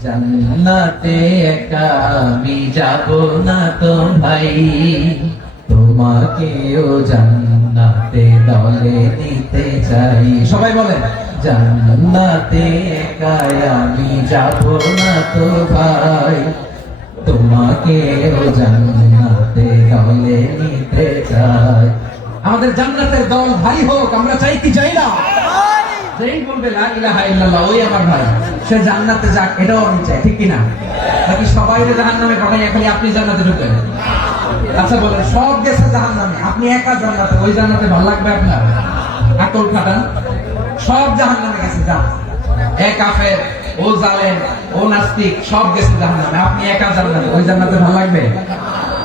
জান্নাতে একা আমি যাব না তো ভাই, তোমাকেও জান্নাতে দলে নিতে চাই। সবাই বলেন, জান্নাতে একা আমি যাব না তো ভাই, তোমাকেও জান্নাতে দলে নিতে চাই। আমাদের জান্নাতের দল ভাই হোক, আমরা চাই কি চাই না? যেই বলবে লা ইলাহা ইল্লাল্লাহ ওই আমার ভাই, সে জান্নাতে যাক, এটাও আমি চাই, ঠিক কি না? নাকি সবাই জাহান্নামে পাঠাই, খালি আপনি জান্নাতে ঢুকবেন? আচ্ছা বলেন, সব গেছে জাহান্নামে, আপনি একা জান্নাতে, ওই জান্নাতে ভালো লাগবে আপনার? আকল খাটান, সব জাহান্নামে গেছে, যান। এ কাফের, ও জালেম, ও নাস্তিক, সব গেছে জাহান্নামে, আপনি একা জান্নাতে, ওই জান্নাতে ভালো লাগবে?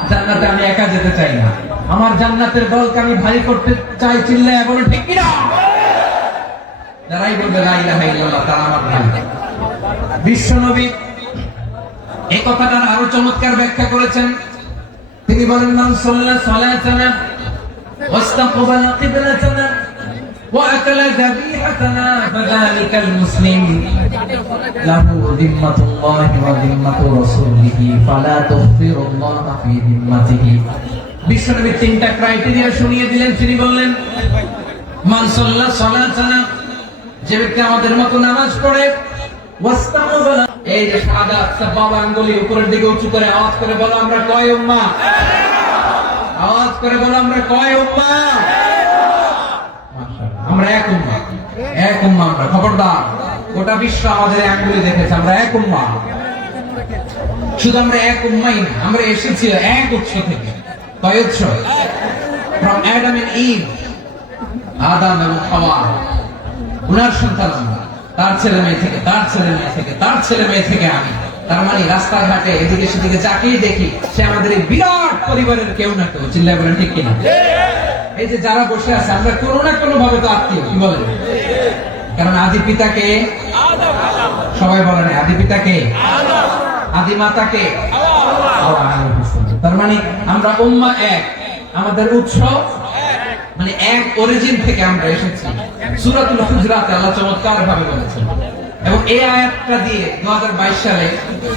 জান্নাতে আমি একা যেতে চাই না, আমার জান্নাতের দলকে আমি ভারী করতে চাই। চিল্লায় বলো ঠিক কি না? যারাই বলবে লা ইলাহা ইল্লাল্লাহ তারা আমার ভাই। বিশ্বনবী এই কথাটার আরো চমৎকার ব্যাখ্যা করেছেন। তিনি বলেন, মান সাল্লা সালাতানা ওয়াস্তাকবালা কিবলাতানা ওয়া আকালা যাবিহাতানা ফাযালিকাল মুসলিম লাহু যিম্মাতুল্লাহি ওয়া যিম্মাতু রাসূলিহি ফালা তুগফিরুল্লাহা ফি যিম্মাতিহি। বিশ্বনবী তিনটা ক্রাইটেরিয়া শুনিয়ে দিলেন। তিনি বললেন, মান সাল্লা সালাতানা, যে ব্যক্তি আমাদের মতো নামাজ পড়ে, ওয়াস্তাকবালা, এই যে শাহাদাত সাবাব আঙ্গুলি উপরের দিকে উঁচু করে আওয়াজ করে বলো আমরা কয় উম্মাহ, আওয়াজ করে বলো আমরা কয় উম্মাহ? মাশাআল্লাহ, আমরা এক উম্মাহ, এক উম্মাহ আমরা। খবরদার, গোটা বিশ্ব আমাদের আঙ্গুলি দেখেছে, আমরা এক উম্মাহ। শুধু আমরা এক উম্মাহই না, আমরা এসেছি এক উৎস থেকে। কয় উৎস? ফ্রম অ্যাডাম এন্ড ইভ, আদম এবং হাওয়া, উনার সন্তান আমরা, তার ছেলে মেয়ে থেকে, তার ছেলে মেয়ে থেকে, তার ছেলে মেয়ে থেকে আমি। তার মানে রাস্তাঘাটে এদিকে সেদিকে যাকেই দেখি সে আমাদের এই বিরাট পরিবারের কেউ না কেউ। চিল্লায় বলেন ঠিক কিনা? এই যে যারা বসে আছে, আমরা কোনো না কোনো ভাবে তো আত্মীয়, কি বলেন? কারণ আদি পিতাকে, সবাই বলেন আদি পিতাকে, আদি মাতাকে, তার মানে আমরা উম্মাহ এক, আমাদের উৎস মানে এক, অরিজিন থেকে আমরা এসেছি। সূরাতুল হুজরাতে আল্লাহ চমৎকার ভাবে বলেছেন। এবং এই আয়াতটা দিয়ে 2022 সালে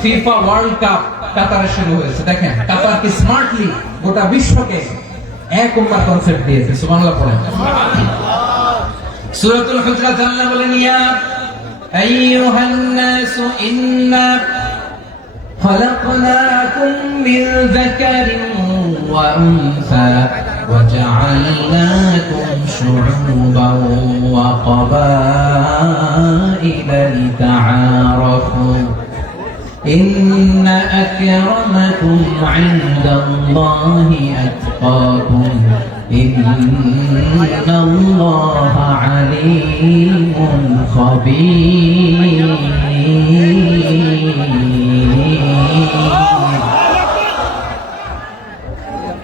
ফিফা ওয়ার্ল্ড কাপ কাতারে শুরু হয়েছে। দেখেন কাতার কি স্মার্টলি গোটা বিশ্বকে এক উম্মার কনসেপ্ট দিয়েছে। সুবহানাল্লাহ পড়েন। সূরাতুল হুজরাত আল্লাহ বলেন, ইয়া আইয়ুহান নাসু ইন্না خلقناكم من ذكر وأنثى وجعلناكم شعوبا وقبائل لتعارفوا إن أكرمكم عند الله أتقاكم إن الله عليم خبير।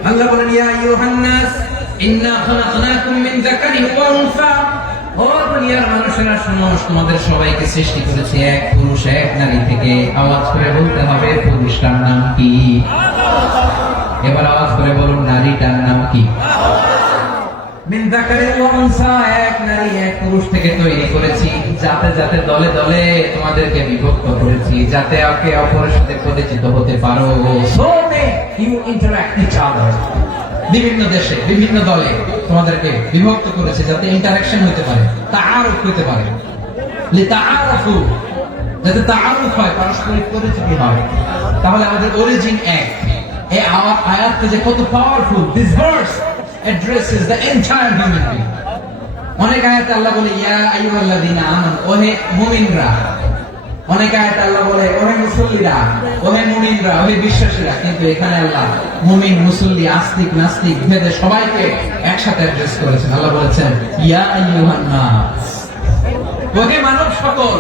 আল্লাহ বলেন, ইয়া আইয়ুহান নাস ইন্না খালাকনাকুম মিন যাকারিন ওয়া উনসা, ও দুনিয়ার মানুষেরা শোনো, তোমাদের সবাইকে সৃষ্টি করেছি এক পুরুষ এক নারী থেকে। আওয়াজ করে বলতে হবে পুরুষটার নাম কি? এবার আওয়াজ করে বলুন নারীটার নাম কি? মিন যাকারিন ওয়া উনসা, এক নারী এক পুরুষ থেকে তৈরি করেছি। যাতে যাতে দলে দলে তোমাদেরকে বিভক্ত করেছি, যাতে একে অপরের সাথে পরিচিত হতে পারো। So you interact each other. বিভিন্ন দেশে বিভিন্ন দলে তোমাদেরকে বিভক্ত করেছে যাতে ইন্টারঅ্যাকশন হতে পারে, তাআরুফ হতে পারে। লিতাআরফু, যাতে তাআরুফ হয়, পারস্পরিক পরিচিতি হয়। তাহলে আমাদের অরিজিন এক। এই আয়াতটা যে কত powerful. This verse addresses the entire human being. অনেক আয়াতে আল্লাহ বলে ইয়া আইয়ুহাল্লাযীনা আমানু, ওহে মুমিনরা। অনেক আয়াতে আল্লাহ বলে ওহে মুসল্লিরা, ওহে মুমিনরা, ওহে বিশ্বাসীরা। কিন্তু এখানে আল্লাহ মুমিন, মুসল্লি, আস্তিক, নাস্তিক ভেদে সবাইকে একসাথে অ্যাড্রেস করেছেন। আল্লাহ বলেছেন ইয়া আইয়ুহান নাস, ওহে মানব সকল।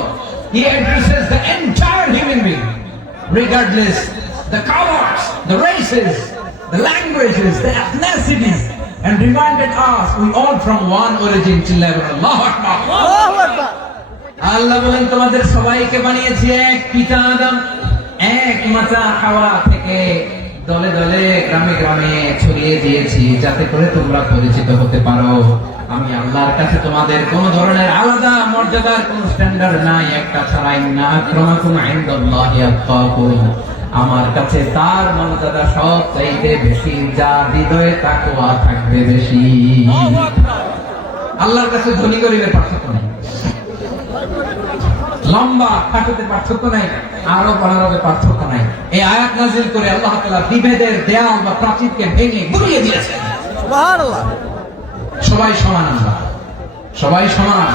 He addresses the entire human being, regardless the colors, the races, the languages, the ethnicities, and reminded us we all from one origin. Allahu Akbar, Allahu Akbar। আল্লাহ বলেন তোমাদের সবাইকে বানিয়েছি এক পিতা আদম, এক মাতা হাওয়া থেকে। দলে দলে গ্রামে গ্রামে ছড়িয়ে দিয়েছি যাতে করে তোমরা পরিচিত হতে পারো। আমি আল্লাহর কাছে তোমাদের কোন ধরনের আলাদা মর্যাদার কোন স্ট্যান্ডার্ড নাই, একটা ছাড়া ইন্না আক্রামাকুম ইনদাল্লাহি আতকাকুম। আমার কাছে তার মর্যাদা সব চাইতে বেশি, যার হৃদয়ে তাকওয়া থাকবে বেশি। আল্লাহর কাছে ধনী গরিবের পার্থক্য নেই, লম্বা খাটোতে পার্থক্য নাই, আরব অনারবের পার্থক্য নাই। এই আয়াত নাযিল করে আল্লাহ তাআলা বিভেদের দেয়াল বা প্রাচীরকে ভেঙে গুড়িয়ে দিয়েছেন। সুবহানাল্লাহ। সবাই সমান, আমরা সবাই সমান,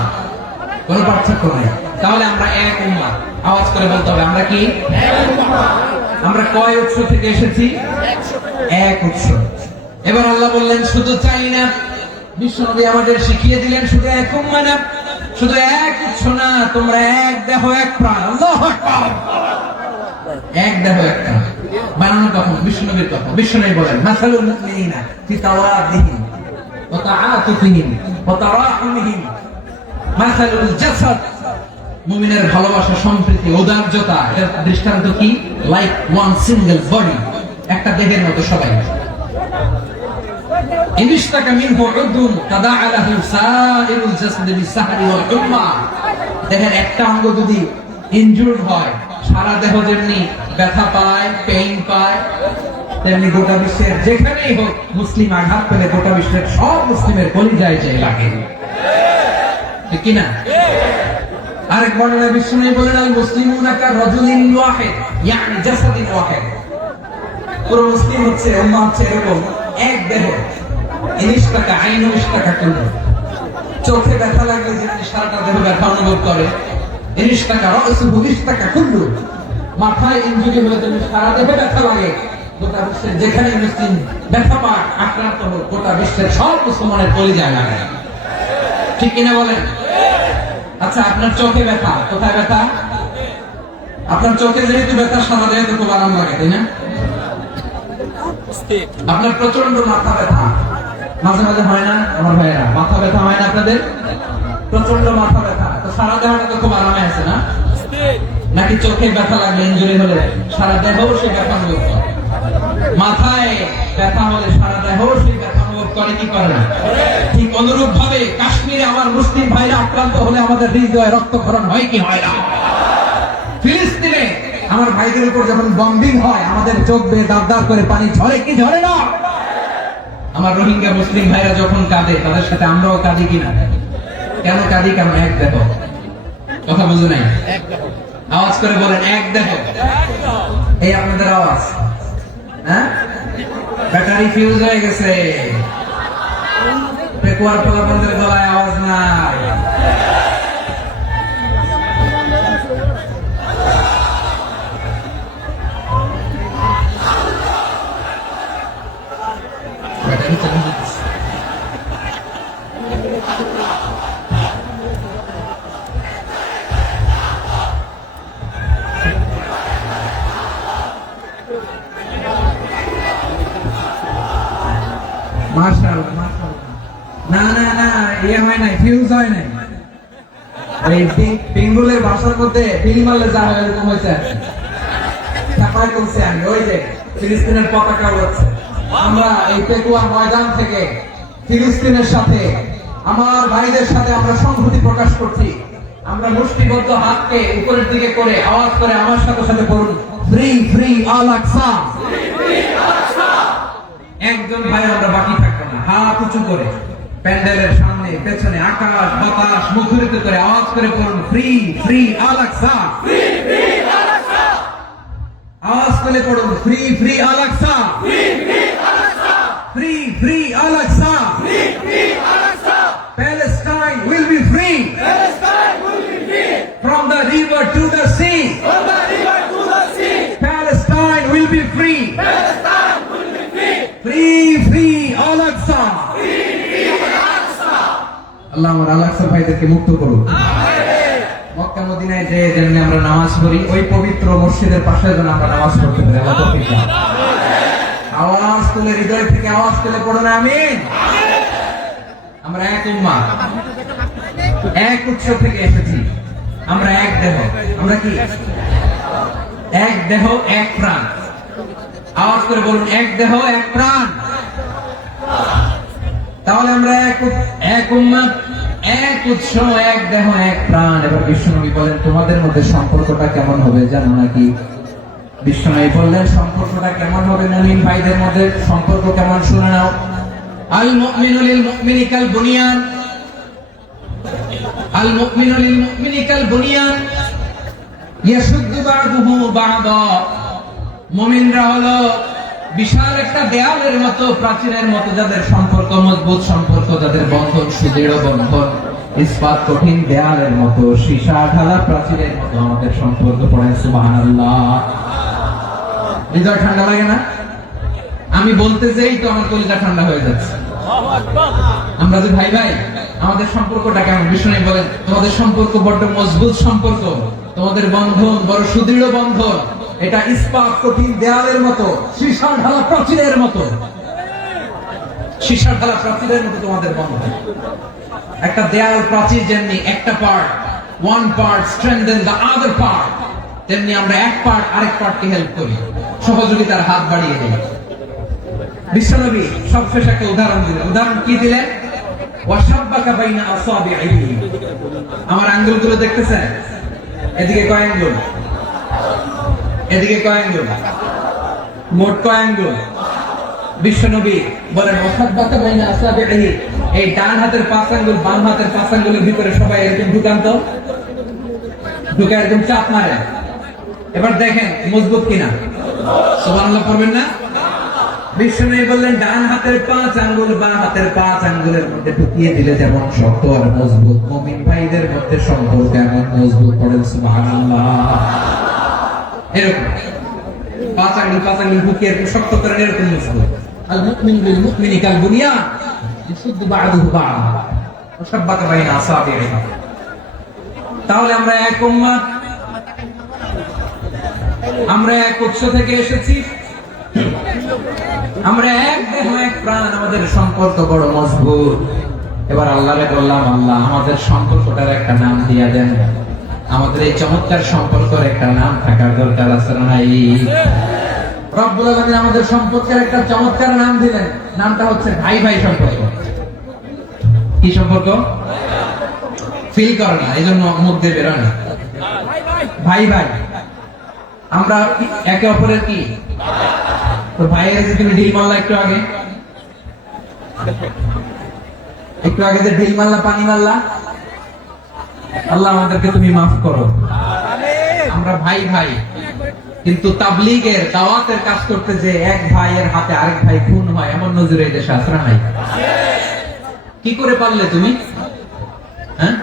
কোনো পার্থক্য নাই। তাহলে আমরা এক উম্মাহ। আওয়াজ করে বলতে হবে আমরা কি এক উম্মাহ। আমরা কয় উৎস থেকে এসেছি? এক উৎস। এবার আল্লাহ বললেন শুধু চাই না, বিশ্বনবী আমাদের শিখিয়ে দিলেন শুধু এক উম্মাহ না, শুধু এক উৎস না, তোমরা এক দেহ এক প্রাণ। আল্লাহু আকবার। এক দেহ এক প্রাণ বানানো কখন? বিশ্বনবীর কথা। বিশ্বনবী বলেন মাসালুল মুমিনিনা ফি তাওয়াদিহিম ওয়া তাআতুফিহিম ওয়া তারাহুমিহিম মাসালুল জাসাদ। মুমিনের ভালোবাসা, সম্প্রীতি, ঔদার্যতা, এর দৃষ্টান্ত কি? লাইক ওয়ান সিঙ্গেল বডি, একটা দেহের মতো সবাই। ইনশতাকা মিনহু উদুন তাদাআ লাহু সাইরুল জাসাদি বিসসাহরি ওয়াল হুম্মা। দেহের একটা অঙ্গ যদি ইনজুরড হয়, সারা দেহ যেমনি ব্যথা পায়, পেইন পায়, তেমনি গোটা বিশ্বের যেখানেই হোক মুসলিম আঘাত পেলে গোটা বিশ্বের সব মুসলিমের কলিজায় যায় লাগে, ঠিক কি না? আরেক বর্ণনায় বিশ্বনবী বলেন আল মুসলিমুনা কা রাজুলিন ওয়াহিদ ইয়ানি জাসাদিন ওয়াহিদ। পুরো মুসলিম হচ্ছে, উম্মাহ হচ্ছে এরকম এক দেহ। ইনশতাকা আইনু ইশতাকা কুল্লু। চোখে ব্যথা লাগলে যেমনি সারাটা দেহ ব্যথা অনুভব করে, ইনশতাকা রাসুহু ইশতাকা কুল্লু। মাথায় ইনজুরি হলে যেমনি সারা দেহে ব্যথা লাগে, গোটা বিশ্বের যেখানে মুসলিম ব্যথা পায়, আক্রান্ত হোক, গোটা বিশ্বের সব মুসলমানের কলিজায় লাগে, ঠিক কিনা বলেন? আচ্ছা, আপনার চোখে ব্যথা, কোথায় ব্যথা? আপনার চোখে যেহেতু ব্যথা, সারা দেহে তো খুব আরাম লাগে, তাই না? আপনার প্রচন্ড মাথা ব্যথা মাঝে মাঝে হয় না? আমার ভাইয়েরা, মাথা ব্যথা হয় না আপনাদের? প্রচন্ড মাথা ব্যথা, তো সারা দেহটা তো খুব আরামে আছে না? নাকি চোখে ব্যথা লাগলে, ইনজুরি হলে সারা দেহ সে ব্যথা অনুভব করে? মাথায় ব্যথা হলে সারা দেহ সে ব্যথা অনুভব করে কি করে না? ঠিক অনুরূপ ভাবে কাশ্মীরে আমার মুসলিম ভাইরা আক্রান্ত হলে আমাদের হৃদয়ে রক্তক্ষরণ হয় কি হয় না? ফিলিস্তিনে আমার ভাইদের উপর যখন বম্বিং হয়, আমাদের চোখ বেয়ে দাঁড় দাঁড় করে পানি ঝরে কি ঝরে না? আমার রোহিঙ্গা মুসলিম ভাইরা যখন কাঁদে, তাদের সাথে আমরাও কাঁদি কিনা? কেন কাঁদি? কারণ এক দেহ। কথা বুঝো নাই? আওয়াজ করে বলেন এক দেহ। এই আপনাদের আওয়াজ, হ্যাঁ? ব্যাটারি ফিউজ হয়ে গেছে, পেকুয়ার পোলাপনদের গলায় আওয়াজ নাই। না না না, ইয়ে হয় নাই, ফিউজ হয় নাই। এই বেঙ্গলের ভাষার মধ্যে বিলি মারলে যা হয় এরকম হয়েছে। চাপাই করছে আমি, ওই যে ফিলিস্তিনের পতাকা উড়াচ্ছে। আমরা এই পেকুয়া ময়দান থেকে ফিলিস্তিনের সাথে, আমার ভাইদের সাথে আমরা সংহতি প্রকাশ করছি। আমরা মুষ্টিবদ্ধ হাতকে উপরের দিকে করে আওয়াজ করে আমার সাথে সাথে বলুন, ফ্রি ফ্রি আল আকসা। একজন ভাই আমরা বাকি থাকবো না, হাত উঁচু করে প্যান্ডেলের সামনে পেছনে আকাশ বাতাস মুখরিত করে আওয়াজ করে বলুন, ফ্রি ফ্রি আল আকসা। আওয়াজ করে পড়ুন, free free Al Aqsa, free free Al Aqsa. Palestine will be free from the river to the sea. Palestine will be free. Free free Al Aqsa. আল্লাহ আমার আল আকসা ভাইদেরকে মুক্ত করুন। মক্কা মদিনায় যে যেমনি আমরা নামাজ পড়ি, ওই পবিত্র মসজিদের পাশে যেন আমরা নামাজ পড়তে পারি। আল্লাহ তৌফিক দান। আওয়াজ তুলে, হৃদয় থেকে আওয়াজ তুলে পড়ুন আমিন। আমরা এক উম্মাহ, এক উৎস থেকে এসেছি, আমরা এক দেহ। আমরা কি? এক দেহ এক প্রাণ। আওয়াজ করে বলুন, এক দেহ এক প্রাণ। তাহলে আমরা এক উম্মত, এক উৎস, এক দেহ এক প্রাণ। এবার বিশ্বনবী বলেন, তোমাদের মধ্যে সম্পর্কটা কেমন হবে জানো নাকি? বিশ্বনবী বললেন, সম্পর্কটা কেমন হবে? মুমিন ভাইদের মধ্যে সম্পর্ক কেমন শুনে নাও। আল মুমিনু লিল মুমিনি কাল বুনিয়ান, আল মুমিনু লিল মুমিনি কাল বুনিয়ান ইয়াশুদ্দু বা'দুহু বা'দা। মুমিনরা হলো বিশাল একটা দেয়ালের মতো, প্রাচীরের মতো, যাদের সম্পর্ক মজবুত, সম্পর্ক যাদের বন্ধন সুদৃঢ় বন্ধন, ইস্পাত কঠিন দেয়ালের মতো, সীসা ঢালা প্রাচীরের মতো আমাদের সম্পর্ক। পড়েন সুবহানাল্লাহ। হৃদয় ঠান্ডা লাগে না? আমি বলতে যেই তো আমার কলিজা ঠান্ডা হয়ে যাচ্ছে। আমরা যে ভাই ভাই, আমাদের সম্পর্কটা কেমন? বিষ্ণু বলেন, তোমাদের সম্পর্ক বড় মজবুত সম্পর্ক, তোমাদের বন্ধন বড় সুদৃঢ় বন্ধন, এটা ইস্পাত কঠিন দেয়ালের মতো, সীসা ঢালা প্রাচীরের মতো, সীসা ঢালা প্রাচীরের মতো তোমাদের বন্ধন। একটা দেয়াল প্রাচীর যেমনি একটা part, one part strengthen the other part, তেমনি আমরা এক পার্ট আরেক পার্টকে হেল্প করি, সহযোগিতার হাত বাড়িয়ে দিই। বিশ্বনবী সবশেষ একটা উদাহরণ দিলেন। উদাহরণ কি দিলেন? ওয়াশাব্বাকা বাইনা আসাবিহি। আমার আঙ্গুলগুলো দেখতেছেন? এদিকে কয় আঙ্গুল, এদিকে কয় আঙ্গুল, মোট কয় আঙ্গুল? বিশ্বনবী বলেন, ওয়াশাব্বাকা বাইনা আসাবিহি, এই ডান হাতের 5 আঙ্গুল বাম হাতের 5 আঙ্গুলের ভিতরে সবাই এরকম ঢুকান তো, ঢুকে এরকম চাপ মারে। এবার দেখেন মজবুত কিনা। সুবহানাল্লাহ পড়বেন না? বিশ্বনবী বললেন, ডান হাতের 5 আঙ্গুল বাম হাতের 5 আঙ্গুলের মধ্যে ঢুকিয়ে দিলে যেমন শক্ত আর মজবুত, মুমিন ভাইদের মধ্যে সম্পর্ক এমন মজবুত। পড়েন সুবহানাল্লাহ। এরকম 5 আঙ্গুল ঢুকিয়ে এরকম শক্ত করে এরকম মজবুত। আল মুমিনু লিল মুমিনি কাল বুনিয়ান ইয়াশুদ্দু বা'দুহু বা'দা ওয়াশাব্বাকা বাইনা আসাবিহি। তাহলে আমরা এক উম্মত, আমরা এক উৎস থেকে এসেছি, আমরা এক দেহ এক প্রাণ, আমাদের সম্পর্ক বড় মজবুত। এবার আল্লাহরে বললাম, আল্লাহ আমাদের সম্পর্কটার একটা নাম দিয়ে দেন। আমাদের এই চমৎকার সম্পর্কের একটা নাম থাকার দরকার আছে না নাই? রব্বুল আলামিন আমাদের সম্পর্কের একটা চমৎকার নাম দিলেন। নামটা হচ্ছে ভাই ভাই সম্পর্ক। কি সম্পর্ক? ফিল করে না, এই জন্য মুখ দিয়ে বেরোয় না। ভাই ভাই, আমরা একে অপরের কি? তো ভাইয়ের যে তুমি ঢিল মারলা একটু আগে, একটু আগে যে ঢিল মারলা, পানি মারলা, আল্লাহ আমাদেরকে তুমি মাফ করো। আমরা ভাই ভাই, কিন্তু তাবলীগের দাওয়াতের কাজ করতে যে এক ভাইয়ের হাতে আরেক ভাই খুন হয়, এমন নজরে এই দেশে আসরা নাই। কি করে পারলে তুমি? হ্যাঁ,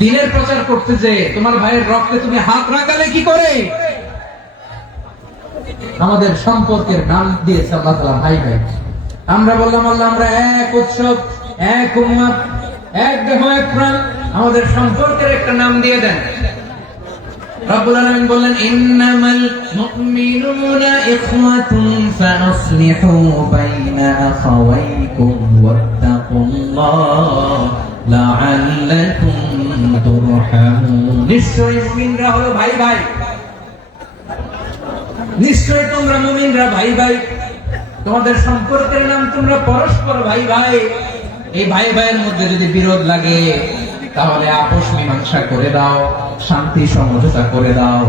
দিনের প্রচার করতে যে তোমার ভাইয়ের রক্তে তুমি হাত রাখালে কি করে? আমাদের সম্পর্কের নাম দিয়েছে আল্লাহ তাআলা ভাই ভাই। আমরা বললাম, আল্লাহ আমরা এক উৎসব, এক উম্মত, এক দেহ এক প্রাণ, আমাদের সম্পর্কের একটা নাম দিয়ে দেন। রব্বুল আলামিন বললেন, ইন্নামাল মুমিনুনা ইখওয়াতুন ফাসলিহু বাইনা আখাওয়াইকুম ওয়াত্তাকুল্লাহ লাআল্লাকুম তুরহামুন। নিশ্চয়ই মুমিনরা হলো ভাই ভাই, নিশ্চয় তোমরা মুমিনরা ভাই ভাই, তোমাদের সম্পর্কের নাম তোমরা পরস্পর ভাই ভাই। এই ভাই ভাইয়ের মধ্যে যদি বিরোধ লাগে তাহলে আপোষ মীমাংসা করে দাও, শান্তি সমঝোতা করে দাও।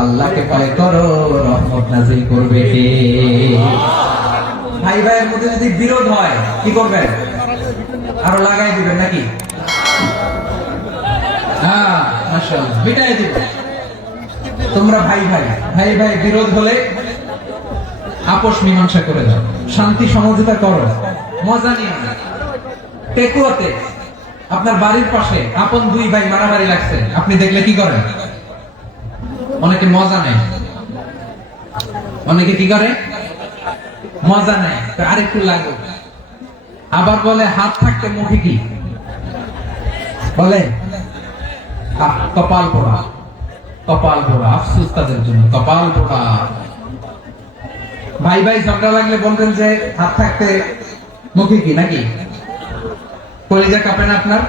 আল্লাহকে ভয় করো, রহমত নাযিল করবে কে? ভাই ভাইয়ের মধ্যে যদি বিরোধ হয় কি করবেন? আরো লাগাই দিবেন নাকি? হ্যাঁ, মাশাআল্লাহ, মিটাই দিবেন। তোমরা ভাই ভাই, ভাই ভাই বিরোধ হলে আপোষ মীমাংসা করে দাও, শান্তি সমঝোতা করো, মজা নিয়ে না। টেকুয়াতে আপনার বাড়ির পাশে আপন দুই ভাই মারামারি লাগছে, আপনি দেখলে কি করেন? অনেকে মজা নেয়, অনেকে কি করে? মজা নেয়, আরেকটু লাগুক। আবার বলে হাত থাকতে মুখে কি বলে? কপাল পোড়া, কপাল পোড়া। আফসোস তাদের জন্য, কপাল পোড়া। ভাই ভাই ঝগড়া লাগলে বলবেন যে হাত থাকতে মুখে কি, নাকি? কলিজা কাঁপে না আপনার?